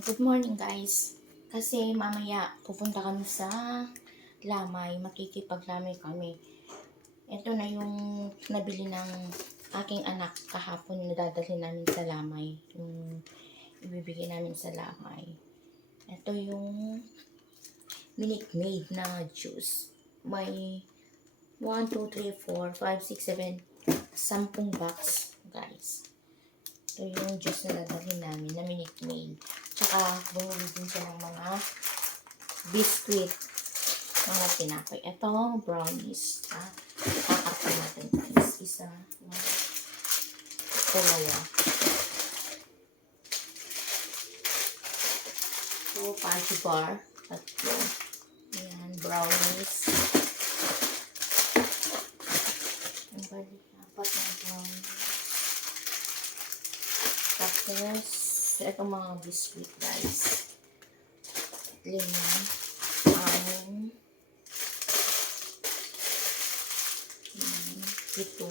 Good morning guys. Kasi mamaya pupunta kami sa Lamay. Makikipaglamay kami. Ito na yung nabili ng aking anak kahapon na dadalhin namin sa Lamay. Yung ibibigay namin sa Lamay. Ito yung Minute Maid na juice. May 1, 2, 3, 4, 5, 6, 7, 10 box guys. Ito yung juice na dadalhin namin na Minute Maid. Tsaka, bumili din siya ng mga biscuit. Mga tinapay. Ito, brownies. Ah, kakapin natin guys. Isa, one, dalawa. Ito, party bar. Tatlo. Ayan, brownies. Ang bali, apat na brownies. Tapos, ito mga biscuit guys. Lima. Anim. Ito.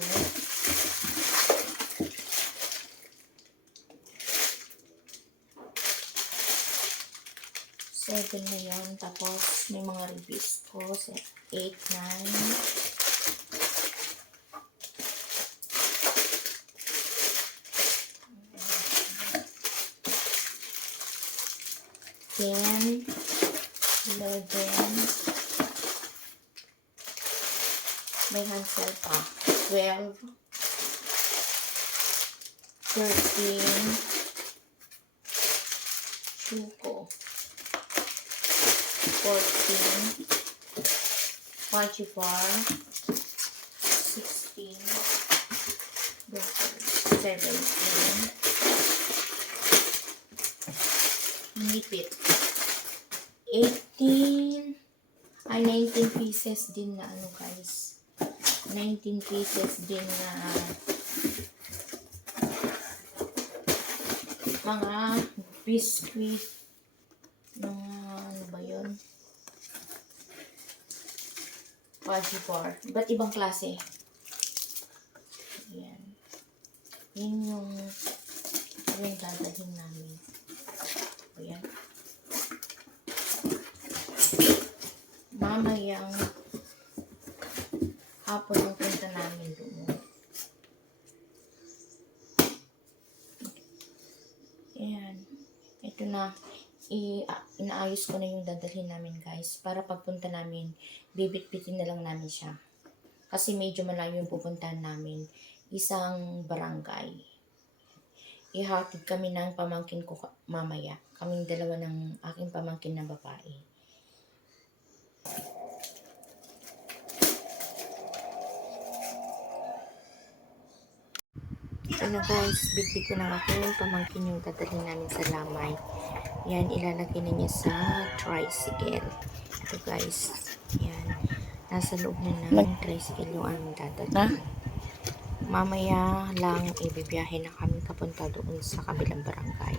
Seven na yan. Tapos, may mga reviews ko. Eight, nine. Ten, eleven, may hansel pa, twelve, thirteen, chuko, fourteen, pachibar, sixteen, seventeen, nipit. 18 ay 19 pieces din na ano guys. 19 pieces din na mga biscuit. Mga ano ba yun? Fudgy bar iba't ibang klase. Yan yun yung yung dadalhin namin ayan mamayang hapon yung punta namin doon. Ayan. Ito na. I, inaayos ko na yung dadalhin namin guys. Para pagpunta namin, bibit-bitin na lang namin siya. Kasi medyo malayo yung pupuntahan namin. Isang barangay. Ihatid kami ng pamangkin ko mamaya. Kaming dalawa ng aking pamangkin na babae. Ano guys, bitbit ko na ako pamangkin yung dadalhin namin sa lamay. Yan, ilalagay na niya sa tricycle. Ito guys, yan. Nasa loob na ng tricycle yung aming dadalhin. Mamaya lang ibibiyahe na kami kapunta doon sa kabilang barangay.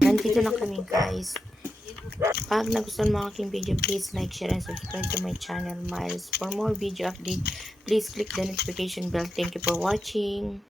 Nandito na kami guys. Pag nagustuhan mo aking video, please like, share, and subscribe to my channel, Miles. For more video update, please click the notification bell. Thank you for watching.